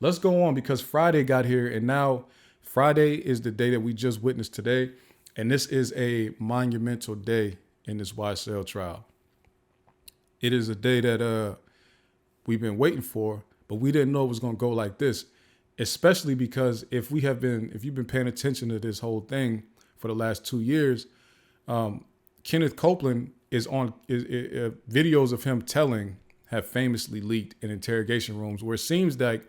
Let's go on because Friday got here, and now Friday is the day that we just witnessed today. And this is a monumental day in this YSL trial. It is a day that we've been waiting for, but we didn't know it was going to go like this, especially because if you've been paying attention to this whole thing for the last 2 years, Kenneth Copeland videos of him telling have famously leaked in interrogation rooms where it seems like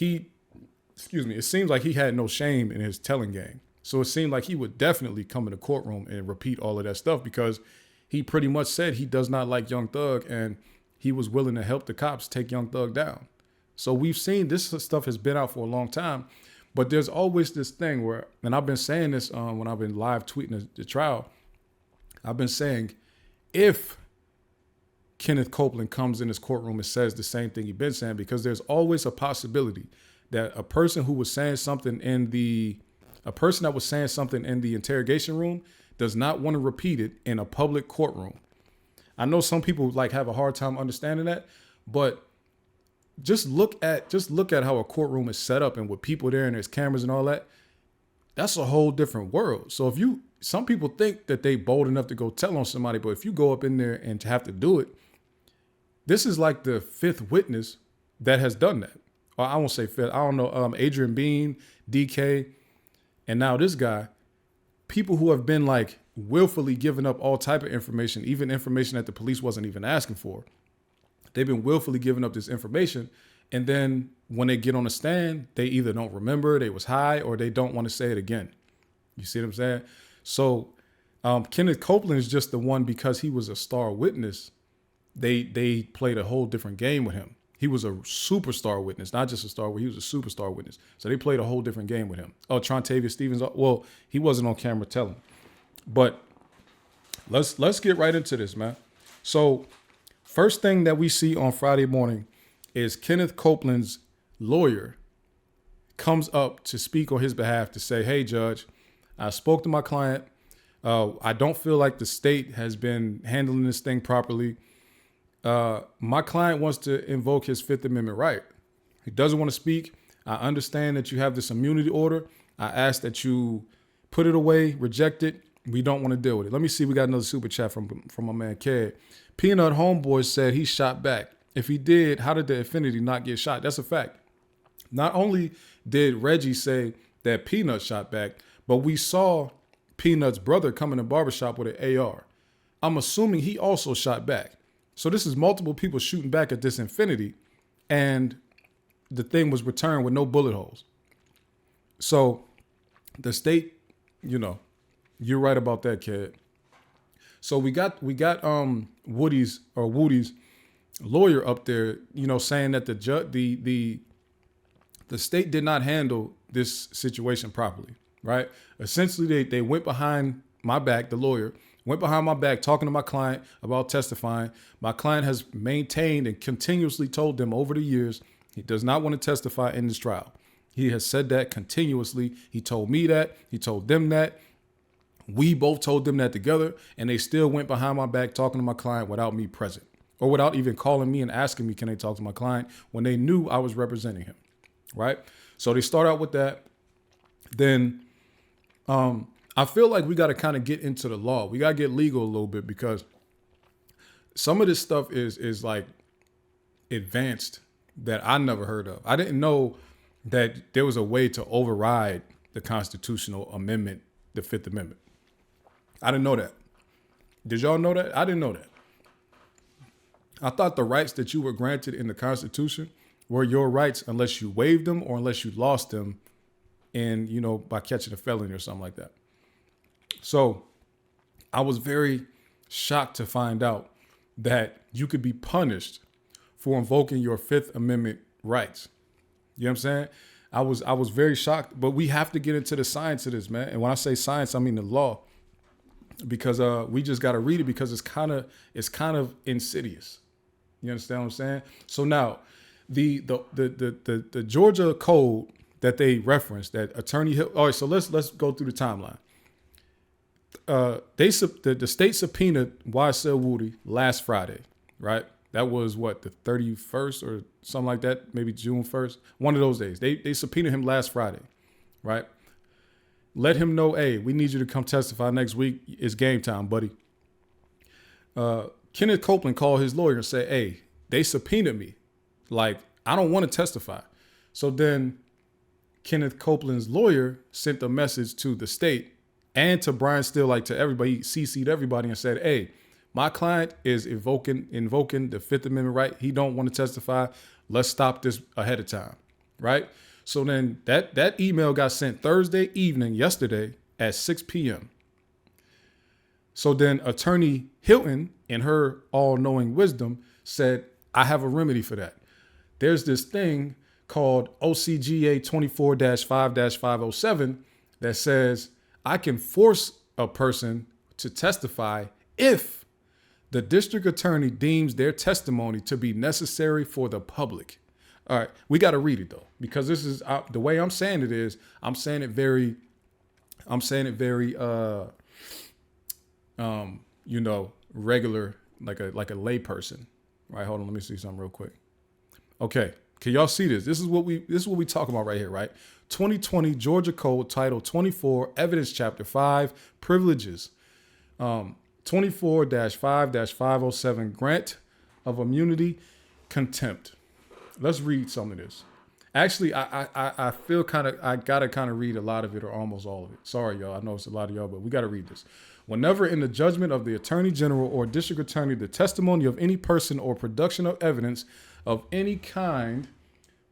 it seems like he had no shame in his telling game. So it seemed like he would definitely come in the courtroom and repeat all of that stuff because he pretty much said he does not like Young Thug and he was willing to help the cops take Young Thug down. So we've seen this stuff has been out for a long time, but there's always this thing where, and I've been saying this when I've been live tweeting the trial, I've been saying if Kenneth Copeland comes in his courtroom and says the same thing he's been saying, because there's always a possibility that a person that was saying something in the interrogation room does not want to repeat it in a public courtroom. I know some people have a hard time understanding that, but just look at how a courtroom is set up and with people there and there's cameras and all that. That's a whole different world. So some people think that they bold enough to go tell on somebody, but if you go up in there and to have to do it, this is like the fifth witness that has done that. Or I won't say fifth. I don't know. Adrian Bean, DK, and now this guy. People who have been willfully giving up all type of information, even information that the police wasn't even asking for. They've been willfully giving up this information. And then when they get on the stand, they either don't remember they was high or they don't want to say it again. You see what I'm saying? So Kenneth Copeland is just the one because he was a star witness. They played a whole different game with him. He was a superstar witness, not just a star witness. He was a superstar witness. So they played a whole different game with him. Oh, Trontavia Stevens. Well, he wasn't on camera telling. But let's get right into this, man. So first thing that we see on Friday morning is Kenneth Copeland's lawyer comes up to speak on his behalf to say, hey, Judge, I spoke to my client. I don't feel like the state has been handling this thing properly. My client wants to invoke his Fifth Amendment right. He doesn't want to speak. I understand that you have this immunity order. I ask that you put it away, reject it. We don't want to deal with it. Let me see. We got another super chat from my man, Kenneth. Peanut Homeboy said he shot back. If he did, how did the Infinity not get shot? That's a fact. Not only did Reggie say that Peanut shot back, but we saw Peanut's brother come in the barbershop with an AR. I'm assuming he also shot back. So this is multiple people shooting back at this Infinity, and the thing was returned with no bullet holes. So the state, you're right about that, kid. So we got Woody's lawyer up there, saying that the state did not handle this situation properly, right? Essentially, they went behind my back, the lawyer, went behind my back talking to my client about testifying. My client has maintained and continuously told them over the years he does not want to testify in this trial. He has said that continuously. He told me that. He told them that. We both told them that together, and they still went behind my back talking to my client without me present or without even calling me and asking me, can they talk to my client when they knew I was representing him, right? So they start out with that. Then I feel like we got to kind of get into the law. We got to get legal a little bit because some of this stuff is like advanced that I never heard of. I didn't know that there was a way to override the constitutional amendment, the Fifth Amendment. I didn't know that. Did y'all know that? I didn't know that. I thought the rights that you were granted in the Constitution were your rights unless you waived them or unless you lost them by catching a felony or something like that. So I was very shocked to find out that you could be punished for invoking your Fifth Amendment rights. You know what I'm saying? I was very shocked, but we have to get into the science of this, man. And when I say science, I mean the law, because we just got to read it because it's kind of insidious. You understand what I'm saying? So now the Georgia code that they referenced, that Attorney Hill. All right, so let's go through the timeline. The state subpoenaed YSL Woody last Friday, right? That was what, the 31st or something like that, maybe June 1st. One of those days. They subpoenaed him last Friday, right? Let him know, hey, we need you to come testify next week. It's game time, buddy. Kenneth Copeland called his lawyer and said, hey, they subpoenaed me. Like, I don't want to testify. So then Kenneth Copeland's lawyer sent a message to the state and to Brian Steele, like to everybody, he CC'd everybody and said, hey, my client is invoking the Fifth Amendment right. He don't want to testify. Let's stop this ahead of time, right? So then that email got sent Thursday evening, yesterday at 6 p.m. So then Attorney Hilton, in her all-knowing wisdom, said, I have a remedy for that. There's this thing called OCGA 24-5-507 that says I can force a person to testify if the district attorney deems their testimony to be necessary for the public. All right, we got to read it though, because this is the way I'm saying it is. I'm saying it very, regular, like a lay person, right? Hold on, let me see something real quick. Okay, can y'all see this? This is what we talk about right here, right? 2020 Georgia Code, Title 24, Evidence, Chapter 5, Privileges, 24-5-507, Grant of Immunity, Contempt. Let's read some of this. Actually, I feel I gotta read a lot of it or almost all of it. Sorry, y'all. I know it's a lot of y'all, but we gotta read this. Whenever in the judgment of the Attorney General or District Attorney, the testimony of any person or production of evidence of any kind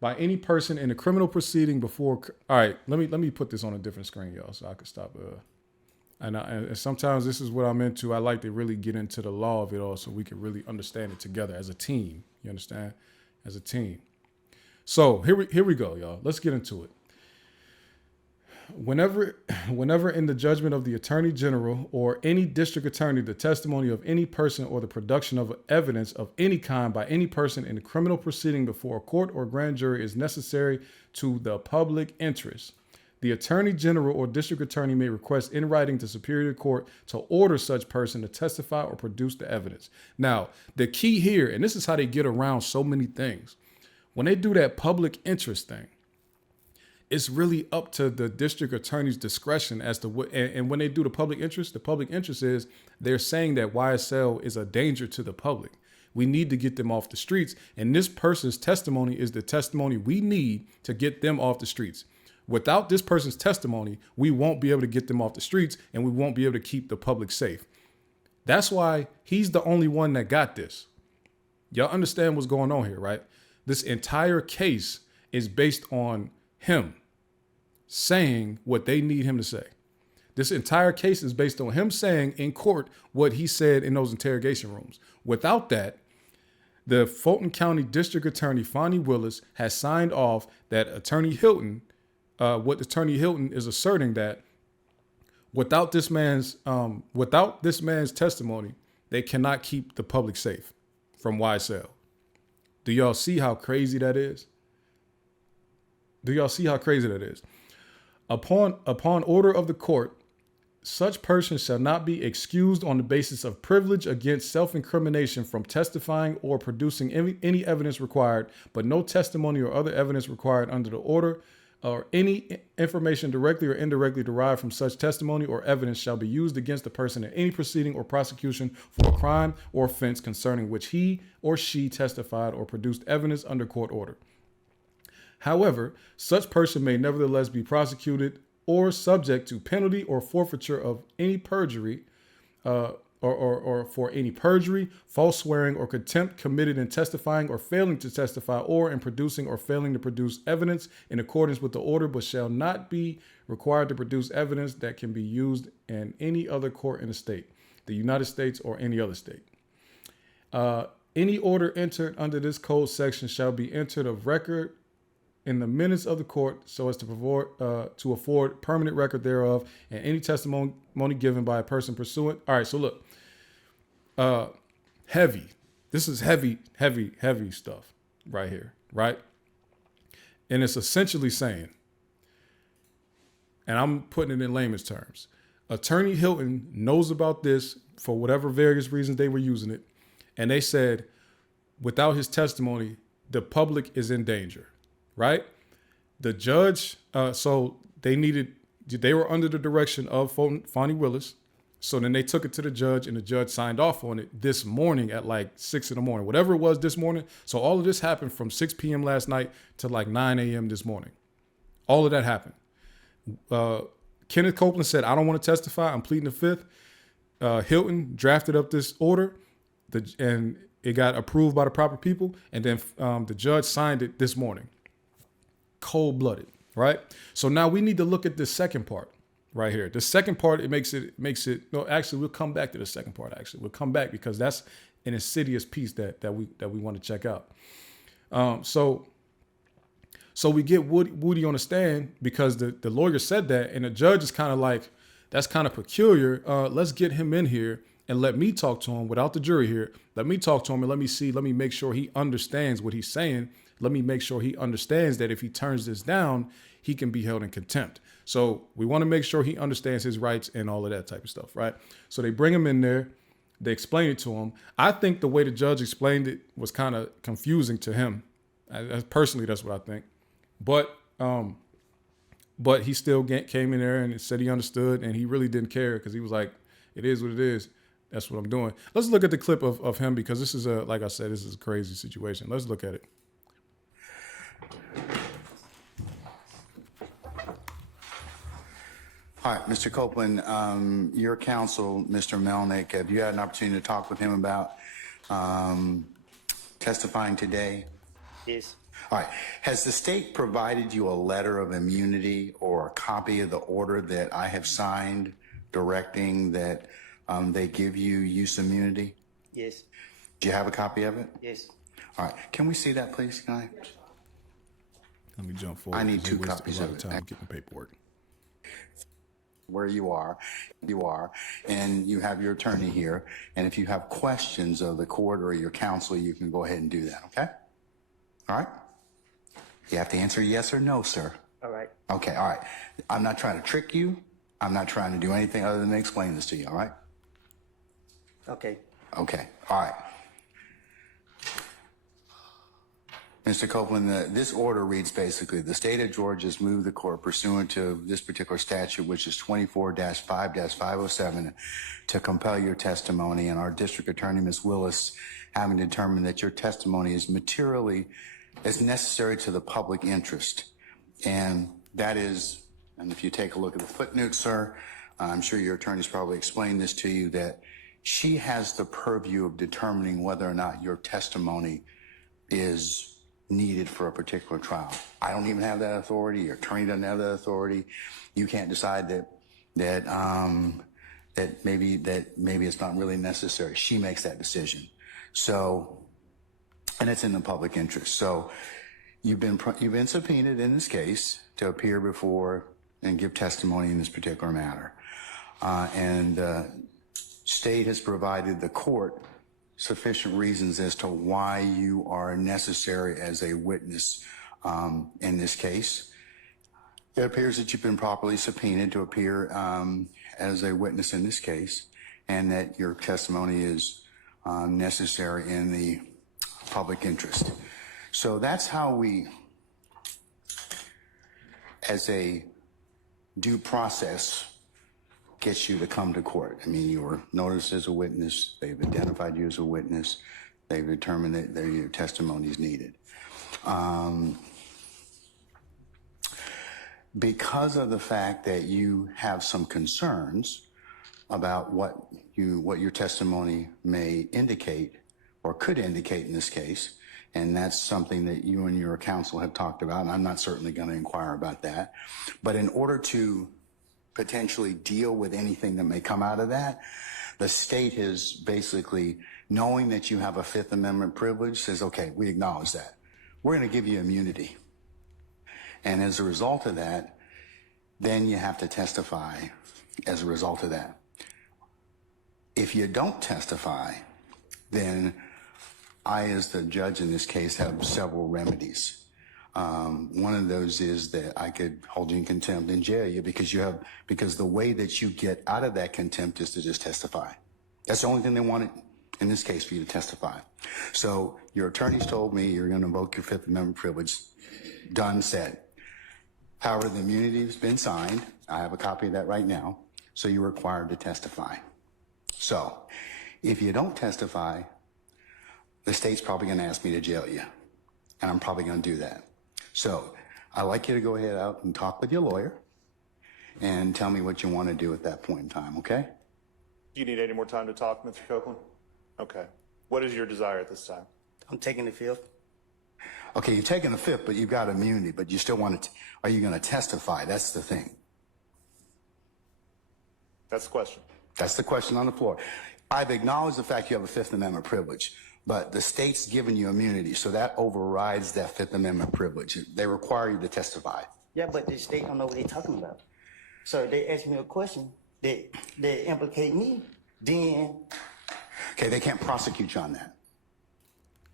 by any person in a criminal proceeding before. All right, let me put this on a different screen, y'all, so I can stop. And sometimes this is what I'm into. I like to really get into the law of it all, so we can really understand it together as a team. You understand? As a team. So here we go, y'all. Let's get into it. Whenever in the judgment of the Attorney General or any district attorney, the testimony of any person or the production of evidence of any kind by any person in a criminal proceeding before a court or grand jury is necessary to the public interest, the Attorney General or district attorney may request in writing to Superior Court to order such person to testify or produce the evidence. Now, the key here, and this is how they get around so many things, when they do that public interest thing, it's really up to the district attorney's discretion as to what, and when they do the public interest is they're saying that YSL is a danger to the public. We need to get them off the streets. And this person's testimony is the testimony we need to get them off the streets. Without this person's testimony, we won't be able to get them off the streets and we won't be able to keep the public safe. That's why he's the only one that got this. Y'all understand what's going on here, right? This entire case is based on him saying what they need him to say. This entire case is based on him saying in court what he said in those interrogation rooms. Without that, the Fulton County District Attorney, Fonnie Willis, has signed off that Attorney Hilton, what Attorney Hilton is asserting that without this man's testimony, they cannot keep the public safe from YSL. Do y'all see how crazy that is? Upon order of the court, such person shall not be excused on the basis of privilege against self-incrimination from testifying or producing any evidence required, but no testimony or other evidence required under the order or any information directly or indirectly derived from such testimony or evidence shall be used against the person in any proceeding or prosecution for a crime or offense concerning which he or she testified or produced evidence under court order. However, such person may nevertheless be prosecuted or subject to penalty or forfeiture of any perjury or for any perjury, false swearing, or contempt committed in testifying or failing to testify or in producing or failing to produce evidence in accordance with the order, but shall not be required to produce evidence that can be used in any other court in the state, the United States, or any other state. Any order entered under this code section shall be entered of record in the minutes of the court so as to afford permanent record thereof, and any testimony given by a person pursuant. All right, so look, heavy. This is heavy stuff right here, right? And it's essentially saying, and I'm putting it in layman's terms, Attorney Hilton knows about this for whatever various reasons they were using it, and they said, without his testimony, the public is in danger, right? The judge, so they were under the direction of Fonnie Willis. So then they took it to the judge, and the judge signed off on it this morning at like 6 in the morning, whatever it was this morning. So all of this happened from 6 p.m. last night to like 9 a.m. this morning. All of that happened. Kenneth Copeland said, I don't want to testify. I'm pleading the fifth. Hilton drafted up this order, and it got approved by the proper people. And then the judge signed it this morning. Cold-blooded, right? So now we need to look at this second part right here. The second part, it makes it, no, actually, we'll come back to the second part, actually. We'll come back because that's an insidious piece that we want to check out. So we get Woody on the stand because the lawyer said that, and the judge is kind of like, that's kind of peculiar. Let's get him in here and let me talk to him without the jury here. Let me talk to him and let me make sure he understands what he's saying. Let me make sure he understands that if he turns this down, he can be held in contempt. So we want to make sure he understands his rights and all of that type of stuff, right? So they bring him in there. They explain it to him. I think the way the judge explained it was kind of confusing to him. Personally, that's what I think. But he still came in there and said he understood, and he really didn't care because he was like, it is what it is. That's what I'm doing. Let's look at the clip of him because this is like I said, this is a crazy situation. Let's look at it. Hi, Mr. Copeland, your counsel, Mr. Melnick, have you had an opportunity to talk with him about testifying today? Yes. All right. Has the state provided you a letter of immunity or a copy of the order that I have signed directing that they give you use immunity? Yes. Do you have a copy of it? Yes. All right. Can we see that, please? Can I? Let me jump forward. I need 2 copies of it. Time getting paperwork. Where you are, and you have your attorney here. And if you have questions of the court or your counsel, you can go ahead and do that, okay? All right? You have to answer yes or no, sir. All right. Okay, all right. I'm not trying to trick you. I'm not trying to do anything other than explain this to you, all right? Okay. Okay, all right. Mr. Copeland, this order reads basically, the state of Georgia has moved the court pursuant to this particular statute, which is 24-5-507, to compel your testimony, and our district attorney, Ms. Willis, having determined that your testimony is materially as necessary to the public interest. And that is, and if you take a look at the footnote, sir, I'm sure your attorney's probably explained this to you, that she has the purview of determining whether or not your testimony is needed for a particular trial. I don't even have that authority. Your attorney doesn't have that authority. You can't decide that maybe it's not really necessary. She makes that decision. So, and it's in the public interest. So, you've been subpoenaed in this case to appear before and give testimony in this particular matter, and state has provided the court sufficient reasons as to why you are necessary as a witness in this case. It appears that you've been properly subpoenaed to appear as a witness in this case, and that your testimony is necessary in the public interest. So that's how we, as a due process, gets you to come to court. I mean, you were noticed as a witness. They've identified you as a witness. They've determined that your testimony is needed. Because of the fact that you have some concerns about what your testimony may indicate or could indicate in this case, and that's something that you and your counsel have talked about, and I'm not certainly going to inquire about that. But in order to potentially deal with anything that may come out of that, the state is basically, knowing that you have a Fifth Amendment privilege, says, okay, we acknowledge that. We're going to give you immunity. And as a result of that, then you have to testify as a result of that. If you don't testify, then I, as the judge in this case, have several remedies. One of those is that I could hold you in contempt and jail you because the way that you get out of that contempt is to just testify. That's the only thing they want in this case, for you to testify. So your attorneys told me you're going to invoke your Fifth Amendment privilege. Done, said. However, the immunity has been signed. I have a copy of that right now. So you're required to testify. So if you don't testify, the state's probably going to ask me to jail you. And I'm probably going to do that. So I'd like you to go ahead out and talk with your lawyer and tell me what you want to do at that point in time, okay? Do you need any more time to talk, Mr. Copeland? Okay. What is your desire at this time? I'm taking the Fifth. Okay, you're taking the Fifth, but you've got immunity, but you still want to, are you going to testify? That's the thing. That's the question. That's the question on the floor. I've acknowledged the fact you have a Fifth Amendment privilege, but the state's given you immunity, so that overrides that Fifth Amendment privilege. They require you to testify. Yeah, but the state don't know what they're talking about. So if they ask me a question that implicate me, then Okay, they can't prosecute you on that.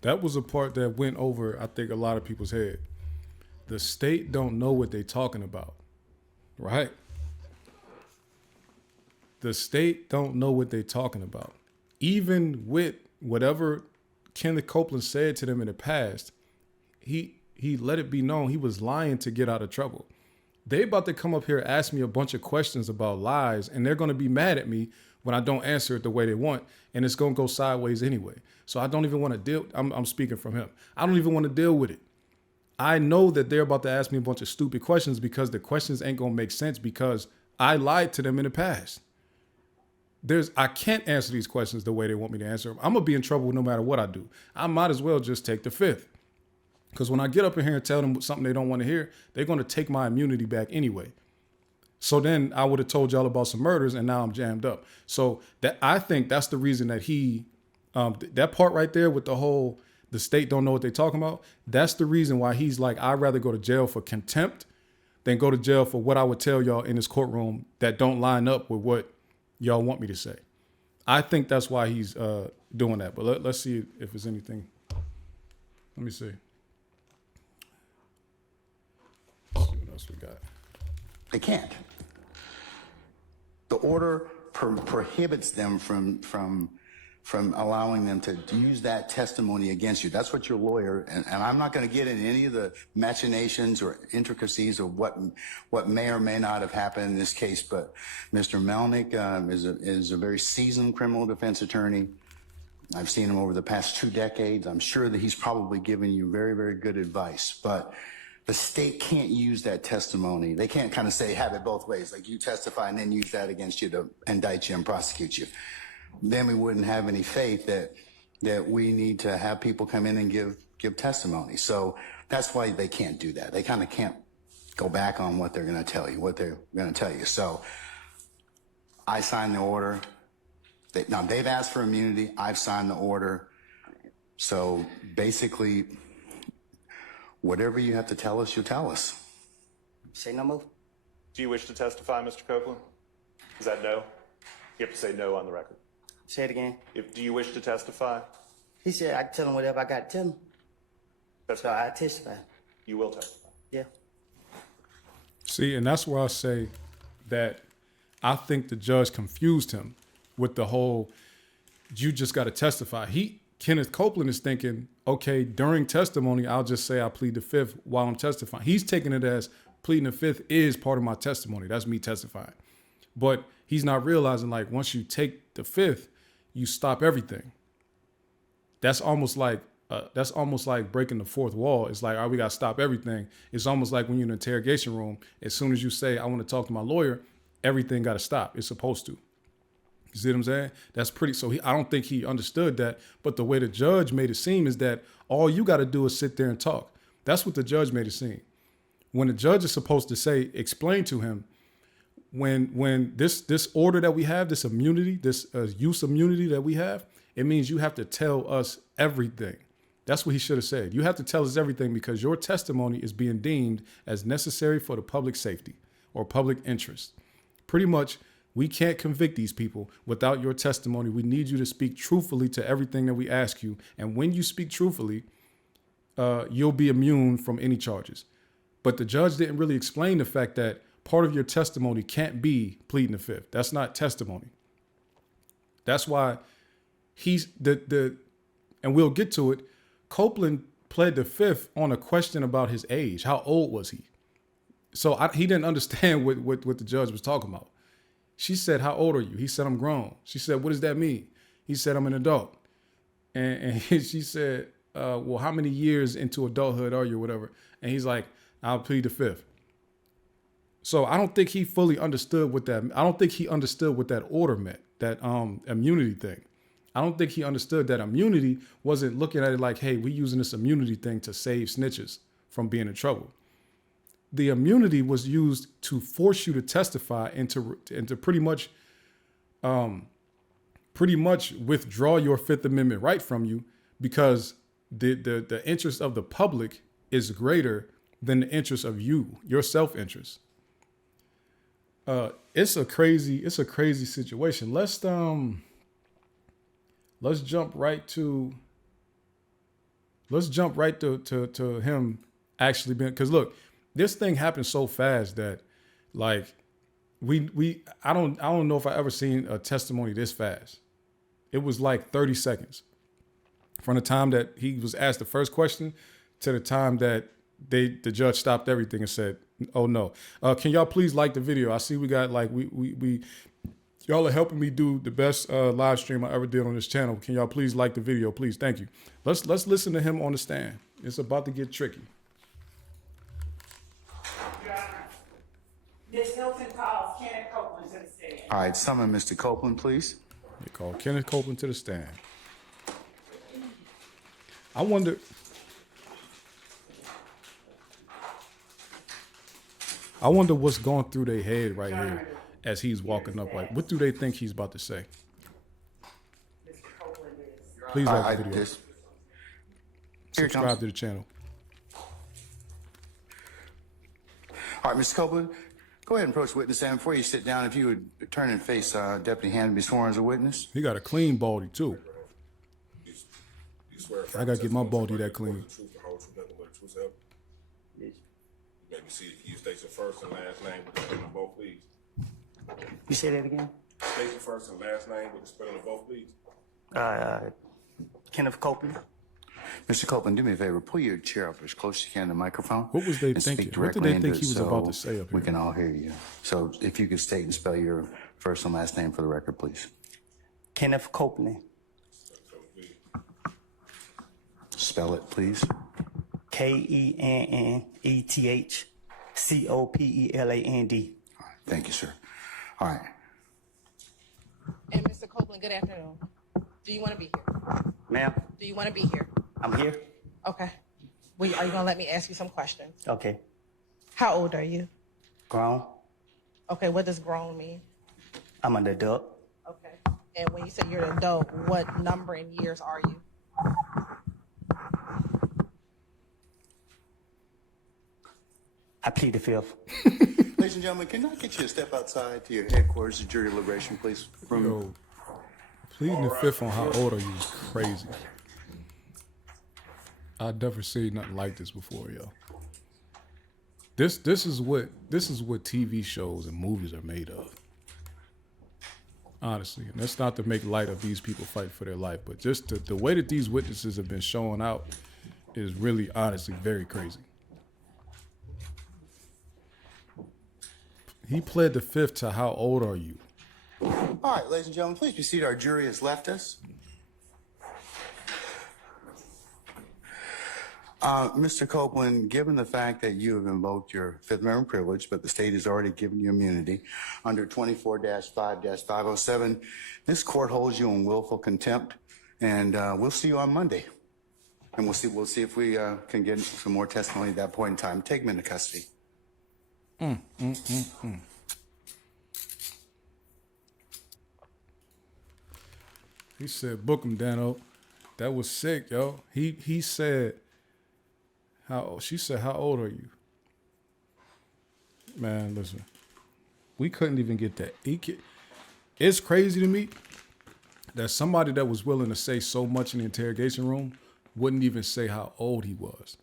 That was a part that went over, I think, a lot of people's head. The state don't know what they're talking about, right? The state don't know what they're talking about. Even with whatever Kenneth Copeland said to them in the past, he let it be known he was lying to get out of trouble. They about to come up here, ask me a bunch of questions about lies, and they're going to be mad at me when I don't answer it the way they want, and it's going to go sideways anyway. So I don't even want to deal. I'm speaking from him. I don't even want to deal with it. I know that they're about to ask me a bunch of stupid questions because the questions ain't going to make sense because I lied to them in the past. I can't answer these questions the way they want me to answer them. I'm going to be in trouble no matter what I do. I might as well just take the Fifth. Because when I get up in here and tell them something they don't want to hear, they're going to take my immunity back anyway. So then I would have told y'all about some murders and now I'm jammed up. So that I think that's the reason that that part right there with the state don't know what they're talking about. That's the reason why he's like, I'd rather go to jail for contempt than go to jail for what I would tell y'all in this courtroom that don't line up with what y'all want me to say. I think that's why he's doing that. But let's see if there's anything. Let me see. Let's see what else we got. They can't. The order prohibits them from allowing them to use that testimony against you. That's what your lawyer, and I'm not going to get into any of the machinations or intricacies of what may or may not have happened in this case, but Mr. Melnick is a very seasoned criminal defense attorney. I've seen him over the past 2 decades. I'm sure that he's probably given you very, very good advice, but the state can't use that testimony. They can't kind of say, have it both ways, like you testify and then use that against you to indict you and prosecute you. Then we wouldn't have any faith that we need to have people come in and give testimony. So that's why they can't do that. They kind of can't go back on what they're going to tell you, So I signed the order. Now they've asked for immunity. I've signed the order. So basically, whatever you have to tell us, you'll tell us. say no more. Do you wish to testify, Mr. Copeland? Is that no? You have to say no on the record. Say it again. Do you wish to testify? He said I can tell him whatever I got to tell him. That's So I testify. You will testify. Yeah. See, and that's where I say that I think the judge confused him with the whole, you just got to testify. Kenneth Copeland is thinking, okay, during testimony, I'll just say I plead the Fifth while I'm testifying. He's taking it as pleading the Fifth is part of my testimony. That's me testifying. But he's not realizing, like, once you take the Fifth, you stop everything. That's almost like breaking the fourth wall. It's like, all right, we got to stop everything. It's almost like when you're in an interrogation room, as soon as you say, I want to talk to my lawyer, everything got to stop. It's supposed to. You see what I'm saying? That's pretty. So I don't think he understood that. But the way the judge made it seem is that all you got to do is sit there and talk. That's what the judge made it seem. When the judge is supposed to say, explain to him, when this order that we have, this immunity, this use immunity that we have, it means you have to tell us everything. That's what he should have said. You have to tell us everything because your testimony is being deemed as necessary for the public safety or public interest. Pretty much, we can't convict these people without your testimony. We need you to speak truthfully to everything that we ask you. And when you speak truthfully, you'll be immune from any charges. But the judge didn't really explain the fact that part of your testimony can't be pleading the Fifth. That's not testimony. That's why he's and we'll get to it. Copeland pled the fifth on a question about his age. How old was he? So he didn't understand what the judge was talking about. She said, "How old are you?" He said, "I'm grown." She said, "What does that mean?" He said, "I'm an adult." And she said, "Well, how many years into adulthood are you, or whatever?" And he's like, "I'll plead the fifth." So I don't think he fully understood what that. I don't think he understood what that order meant. That immunity thing. I don't think he understood that immunity wasn't looking at it like, "Hey, we're using this immunity thing to save snitches from being in trouble." The immunity was used to force you to testify and to pretty much withdraw your Fifth Amendment right from you, because the interest of the public is greater than the interest of you, your self-interest. It's a crazy situation. Let's jump right to him actually being, because look, this thing happened so fast that like I don't know if I ever seen a testimony this fast. It was like 30 seconds from the time that he was asked the first question to the time that the judge stopped everything and said, "Oh no, can y'all please like the video? I see we got like we y'all are helping me do the best live stream I ever did on this channel. Can y'all please like the video, please? Thank you." Let's listen to him on the stand. It's about to get tricky. Ms. Hilton calls Kenneth Copeland to the stand. All right, summon Mr. Copeland, please. They call Kenneth Copeland to the stand. I wonder what's going through their head right here as he's walking up. Like, what do they think he's about to say? Mr. Copeland is. Please like the video. Here it Subscribe comes. to the channel. All right, Mr. Copeland, go ahead and approach the witness stand. Before you sit down, if you would turn and face Deputy Hand and be sworn as a witness. He got a clean baldy too. I gotta get my baldy that clean. Let me see if you state your first and last name with the spelling of both, please. You say that again? State your first and last name with the spelling of both, please. Kenneth Copeland. Mr. Copeland, do me a favor. Pull your chair up as close as you can to the microphone. What was they and thinking? Speak What did directly they think into he was it about to so say up we here? can all hear you. So if you could state and spell your first and last name for the record, please. Kenneth Copeland. Spell it, please. KENNETHCOPELAND. All right, thank you, sir. All right. And Mr. Copeland, good afternoon. Do you want to be here? Ma'am, Do you want to be here? I'm here. Okay. Are you going to let me ask you some questions? Okay. How old are you? Grown. Okay, what does grown mean? I'm an adult. Okay. And when you say you're an adult, what number in years are you? I plead the fifth. Ladies and gentlemen, can I get you to step outside to your headquarters of jury deliberation, please? Yo, pleading the fifth on how old are you is crazy. I've never seen nothing like this before, yo. This is what TV shows and movies are made of. Honestly, and that's not to make light of these people fighting for their life, but just the way that these witnesses have been showing out is really, honestly, very crazy. He pled the fifth to how old are you? All right, ladies and gentlemen, please be seated. Our jury has left us. Mr. Copeland, given the fact that you have invoked your Fifth Amendment privilege, but the state has already given you immunity under 24-5-507, this court holds you in willful contempt, and we'll see you on Monday. And we'll see if we can get some more testimony at that point in time. Take him into custody. He said, "Book him, Dano." That was sick, yo. He said, she said, "How old are you?" Man, listen. We couldn't even get that. It's crazy to me that somebody that was willing to say so much in the interrogation room wouldn't even say how old he was.